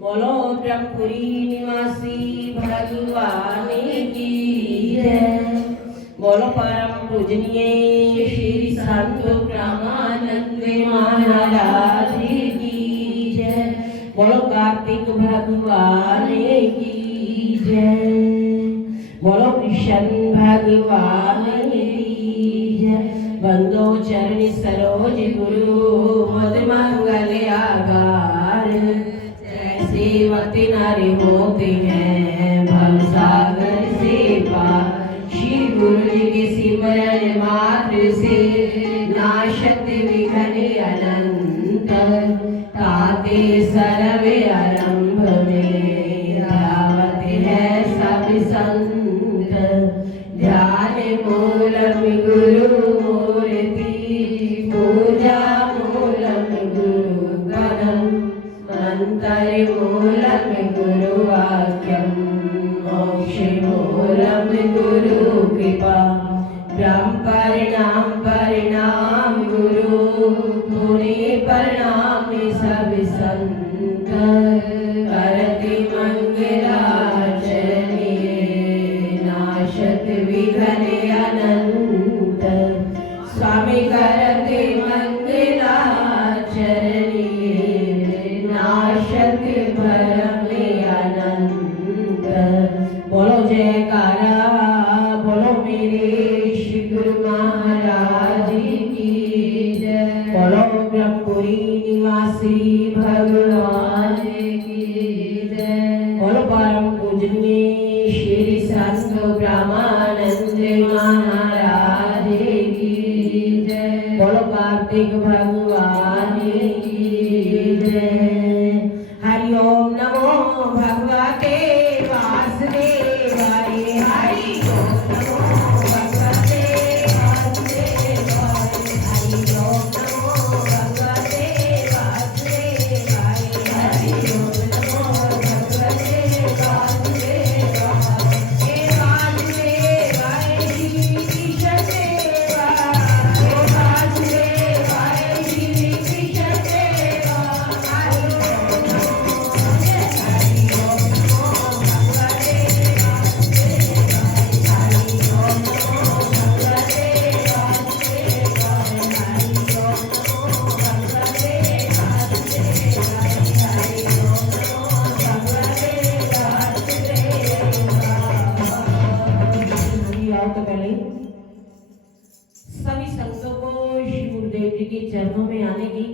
बोलो ब्रह्मपुरी निवासी भगवान की जय। बोलो परम पूजनीय श्री संत ब्रह्मानंद महाराज की जय। बोलो कार्तिक भगवान की जय। बोलो कृष्ण भगवान की जय। बंदो चरण सरोज गुरु मद मंगल आधार। जैसे नारे होते हैं भवसागर से पार। श्री गुरु जी के सिमरन मात्र से नाशत विघ्न अनंत। ताते सर्व आरंभ में धावत है सब संत। ध्यान मूलम गुरु मूर्ति पूजा मूलम गुरु पदम। मंत्र मूलम गुरु वाक्यम मोक्ष मूलम गुरु कृपा। ब्रह्म परिणाम गुरु मुनि प्रणाम सब संत। करति मंगलाचरण नाशत विघ्न अनंत। स्वामी करते मंगलाचरण नाशत भरम अनंत। बोलो जयकारा बोलो मेरे श्री गुरु महाराज की जय। बोलो ब्रह्मपुरी निवासी भगवान की जय। बोलो परम पूजनीय श्री संत ब्रह्मानंद महाराज की जय। बोलो कार्तिक भगवान की जय। हरि ओम नमो भगवते वासुदेवाय। हरि ओम नमो भगवते वासुदेवाय। हरि ओम नमो भगवते वासुदेवाय। हरि ओम नमो भगवते वासुदेवाय। हे वासुदेवाय श्री कृष्ण देवा। हे वासुदेवाय श्री कृष्ण देवा। हरि ओम नमो हरि ओम नमो भगवते वासुदेवाय। हरि ओम नमो भगवते वासुदेवाय। हरि ओम नमो भगवते वासुदेवाय। हरि ओम नमो भगवते वासुदेवाय। आओ तो पहले सभी संतों को श्री गुरुदेव जी के चरणों में आने की,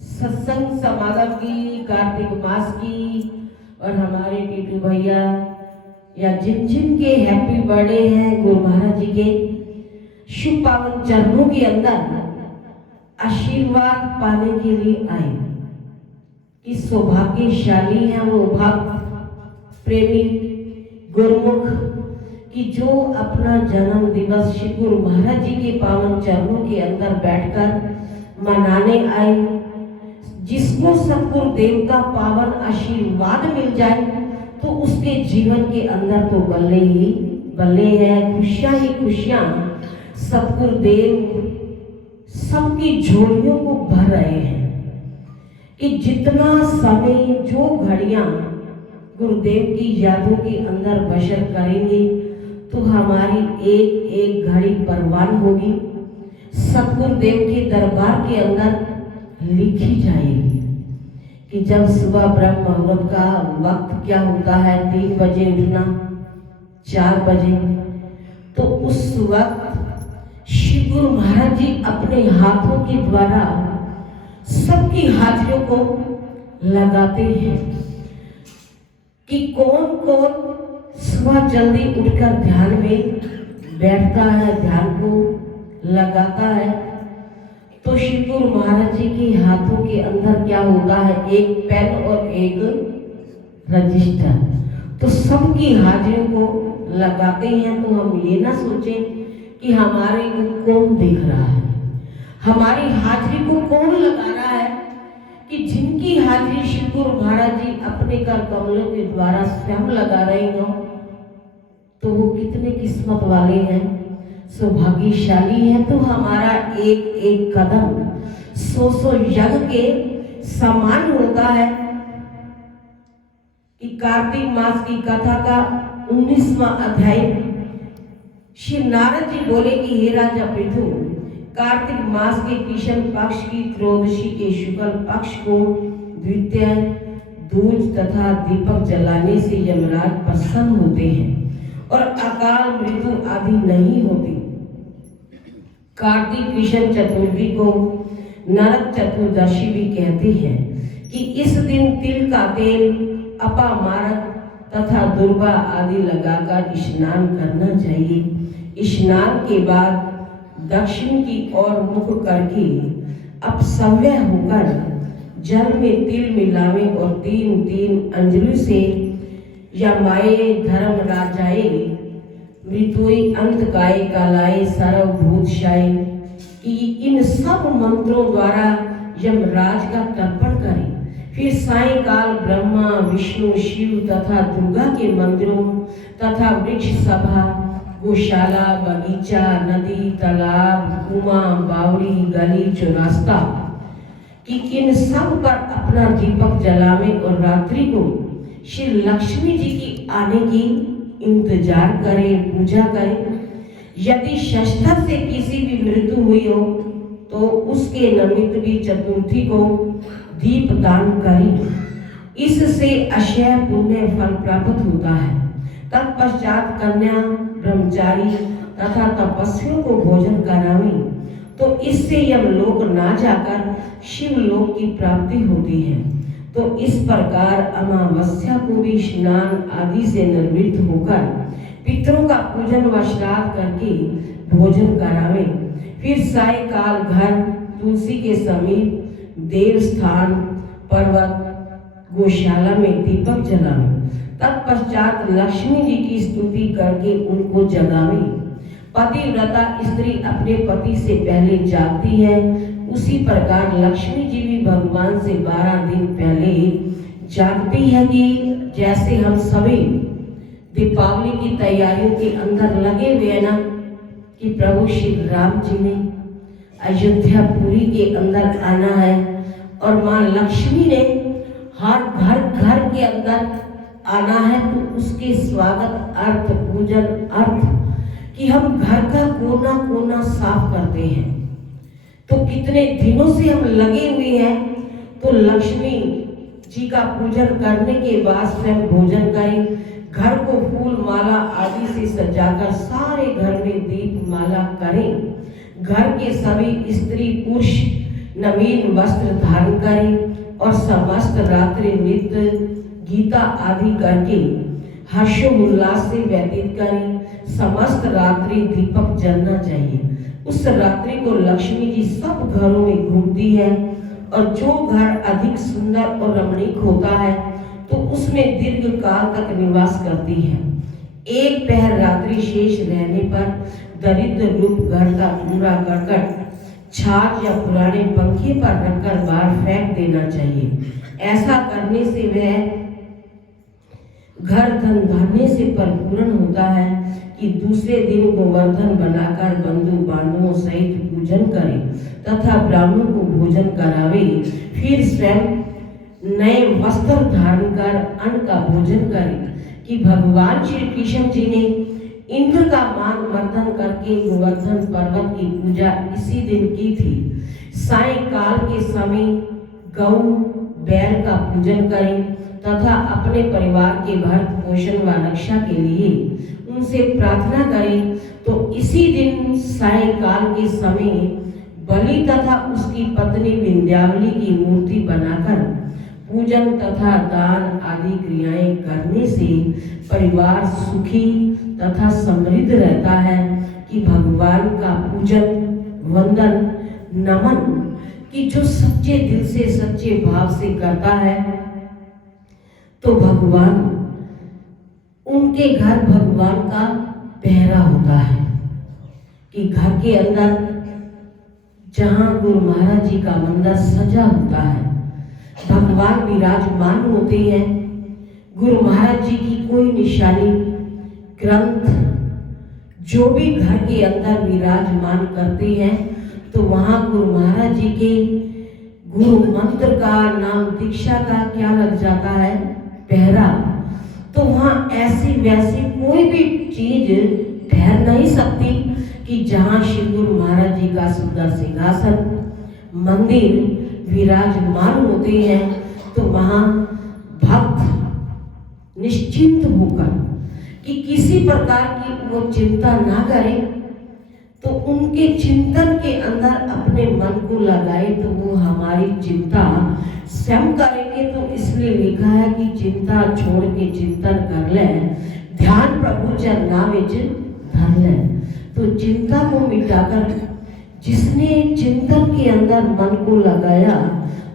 सत्संग समागम की, कार्तिक मास की और हमारे टीटू भैया या जिन जिन के हैप्पी बर्थडे हैं गुरु महाराज जी के शुभ पावन चरणों के अंदर आशीर्वाद पाने के लिए आए। इस सौभाग्यशाली है वो भक्त प्रेमी गुरुमुख कि जो अपना जन्म दिवस श्री गुरु महाराज जी के पावन चरणों के अंदर बैठकर मनाने आए। जिसको सतगुरु देव का पावन आशीर्वाद मिल जाए तो उसके जीवन के अंदर तो बल्ले है, खुशियां ही खुशियां सतगुरु देव सबकी झोलियों को भर रहे हैं। कि जितना समय जो घड़ियां गुरुदेव की यादों के अंदर बशर करेंगे तो हमारी एक एक घड़ी परवान होगी, सतगुरु देव के दरबार के अंदर लिखी जाएगी। कि जब सुबह ब्रह्म मुहूर्त का वक्त क्या होता है, 3 बजे उठना, 4 बजे, तो उस वक्त श्री गुरु महाराज जी अपने हाथों के द्वारा सबकी हाजिरों को लगाते हैं। कि कौन कौन सुबह जल्दी उठकर ध्यान में बैठता है, ध्यान को लगाता है। तो श्री गुरु महाराज जी के हाथों के अंदर क्या होता है, एक पेन और एक रजिस्टर। तो सबकी हाजिरों को लगाते हैं। तो हम ये ना सोचें कि हमारे को कौन देख रहा है, हमारी हाजिरी को कौन लगा रहा है। कि जिनकी हाजिरी श्री गुरु महाराज जी अपने कर कमलों के द्वारा स्वयं लगा रहे हो तो वो कितने किस्मत वाले हैं, सौभाग्यशाली है। तो हमारा एक एक कदम 100 यज्ञ के सामान्य होता है कि कार्तिक मास की कथा का 19वां अध्याय श्री नारद जी बोले कि हे राजा पृथु, कार्तिक मास के कृष्ण पक्ष की त्रयोदशी के शुक्ल पक्ष को द्वितीय दूज तथा दीपक जलाने से यमराज प्रसन्न होते हैं और अकाल मृत्यु आदि नहीं होती। कार्तिक कृष्ण चतुर्थी को नरक चतुर्दशी भी कहते हैं कि इस दिन तिल का तेल, अपामारक तथा दुर्वा आदि लगाकर स्नान करना चाहिए। स्नान के बाद दक्षिण की ओर मुख करके अपसव्य होकर जल में तिल मिलावे और 3 अंजलि से यमाए धर्म राजाए मृत्युई अंत गाय कालाए सर्वभूतशाय कि इन सब मंत्रों द्वारा यमराज का तर्पण करें। फिर सायंकाल ब्रह्मा, विष्णु, शिव तथा दुर्गा के मंदिरों तथा वृक्ष सभा, गौशाला, बगीचा, नदी, तालाब, कुआं, बावड़ी, गली, चौरास्ता कि इन सब पर अपना दीपक जलावे और रात्रि को श्री लक्ष्मी जी की आने की इंतजार करें, पूजा करें। यदि शस्त्र से किसी भी मृत्यु हुई हो तो उसके निमित्त भी चतुर्थी को दीप दान करें। इससे अक्षय पुण्य फल प्राप्त होता है। तत्पश्चात कन्या, ब्रह्मचारी तथा तपस्वियों को भोजन करावें तो इससे यमलोक ना जाकर शिवलोक की प्राप्ति होती है। तो इस प्रकार अमावस्या को भी स्नान आदि से निर्वृत्त होकर पितरों का पूजन व श्राद्ध करके भोजन करावें। फिर सायंकाल घर, तुलसी के समीप, देव स्थान, पर्वत, गौशाला में दीपक जलावें। तत्पश्चात लक्ष्मी जी की स्तुति करके उनको जगावें। पतिव्रता स्त्री अपने पति से पहले जागती है, उसी प्रकार लक्ष्मी जी भी भगवान से 12 दिन पहले जागती है कि जैसे हम सभी दीपावली की तैयारियों के अंदर लगे हुए हैं ना कि प्रभु श्री राम जी ने अयोध्यापुरी के अंदर आना है और माँ लक्ष्मी ने हर घर के अंदर आना है, तो उसके स्वागत अर्थ, पूजन अर्थ कि हम घर का कोना कोना साफ करते हैं। तो कितने दिनों से हम लगे हुए हैं, तो लक्ष्मी जी का पूजन करने के बाद स्वयं भोजन करें। घर को फूल माला आदि से सजाकर सारे घर में दीप माला करें। घर के सभी स्त्री पुरुष नवीन वस्त्र धारण करें और समस्त रात्रि नृत्य, गीता आदि करके हर्षोल्लास से व्यतीत करें। समस्त रात्रि दीपक जलना चाहिए। उस रात्रि को लक्ष्मी जी सब घरों में घूमती है और जो घर अधिक सुंदर और रमणीक होता है तो उसमें दीर्घ काल तक निवास करती है। एक पहर रात्रि शेष रहने पर दरिद्र रूप घर का पूरा करकट छाछ या पुराने पंखे पर रखकर बाहर फेंक देना चाहिए। ऐसा करने से वह घर धन धान्य से परिपूर्ण होता है कि दूसरे दिन गोवर्धन बनाकर बंधु बांधवों सहित पूजन करे तथा ब्राह्मण को भोजन करावे। फिर स्वयं नए वस्त्र धारण कर अन्न का भोजन करे कि भगवान श्री कृष्ण जी ने इंद्र का मान मर्दन करके गोवर्धन पर्वत की पूजा इसी दिन की थी। सायंकाल के समय गौ बैल का पूजन करें तथा अपने परिवार के भरण पोषण व रक्षा के लिए उनसे प्रार्थना करें। तो इसी दिन सायंकाल के समय बलि तथा उसकी पत्नी विंध्यावली की मूर्ति बनाकर पूजन तथा दान आदि क्रियाएं करने से परिवार सुखी तथा समृद्ध रहता है कि भगवान का पूजन, वंदन, नमन कि जो सच्चे दिल से, सच्चे भाव से करता है तो भगवान, उनके घर भगवान का पहरा होता है कि घर के अंदर जहां गुरु महाराज जी का मंदिर सजा होता है, भगवान विराजमान होते हैं। गुरु महाराज जी की कोई निशानी, ग्रंथ जो भी घर के अंदर विराजमान करते हैं तो वहां गुरु महाराज जी के गुरु मंत्र का नाम दीक्षा का क्या लग जाता है, पहरा। तो वहां ऐसी वैसी कोई भी चीज ठहर नहीं सकती कि जहां श्री गुरु महाराज जी का सुंदर सिंहासन मंदिर विराजमान होते हैं तो वहां भक्त निश्चिंत होकर कि किसी प्रकार की वो चिंता ना करे, तो उनके चिंतन के अंदर अपने मन को लगाए तो वो हमारी चिंता स्वयं करेंगे। तो इसलिए लिखा है कि चिंता छोड़ के चिंतन कर ले, ध्यान प्रभु चरना विच धर ले। तो चिंता को मिटाकर जिसने चिंतन के अंदर मन को लगाया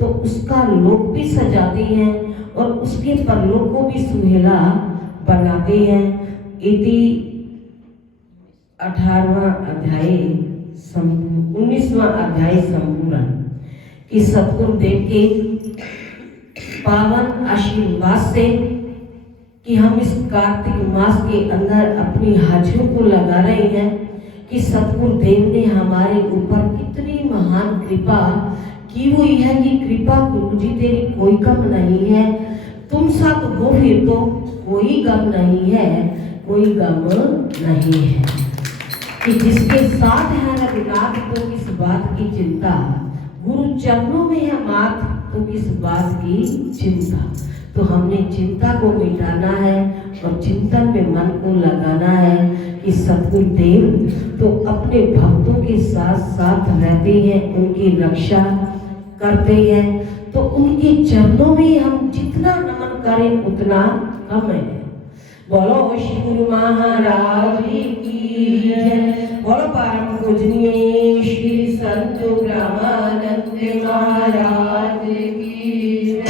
तो उसका लोक भी सजाते हैं और उसके परलोक को भी सुहेला बनाते हैं। इति 18वां अध्याय 19वां अध्याय संपूर्ण कि सतगुरुदेव के पावन आशीर्वाद से कि हम इस कार्तिक मास के अंदर अपनी हाजियों को लगा रहे हैं कि सतगुरुदेव ने हमारे ऊपर कितनी महान कृपा की हुई है कि कृपा गुरु जी तेरी कोई कम नहीं है, तुम साथ हो फिर तो कोई गम नहीं है, कोई गम नहीं है। कि जिसके साथ है रघुनाथ तो किस बात की चिंता, गुरु चरणों में है मात तो किस बात की चिंता। तो हमने चिंता को मिटाना है और चिंतन में मन को लगाना है कि सतगुरुदेव तो अपने भक्तों के साथ साथ रहते हैं, उनकी रक्षा करते हैं। तो उनके चरणों में हम जितना नमन करें उतना कम है। बोलो श्री गुरु महाराज की जय, बोलो परम पूजनीय श्री संत ब्रह्मानंद महाराज की।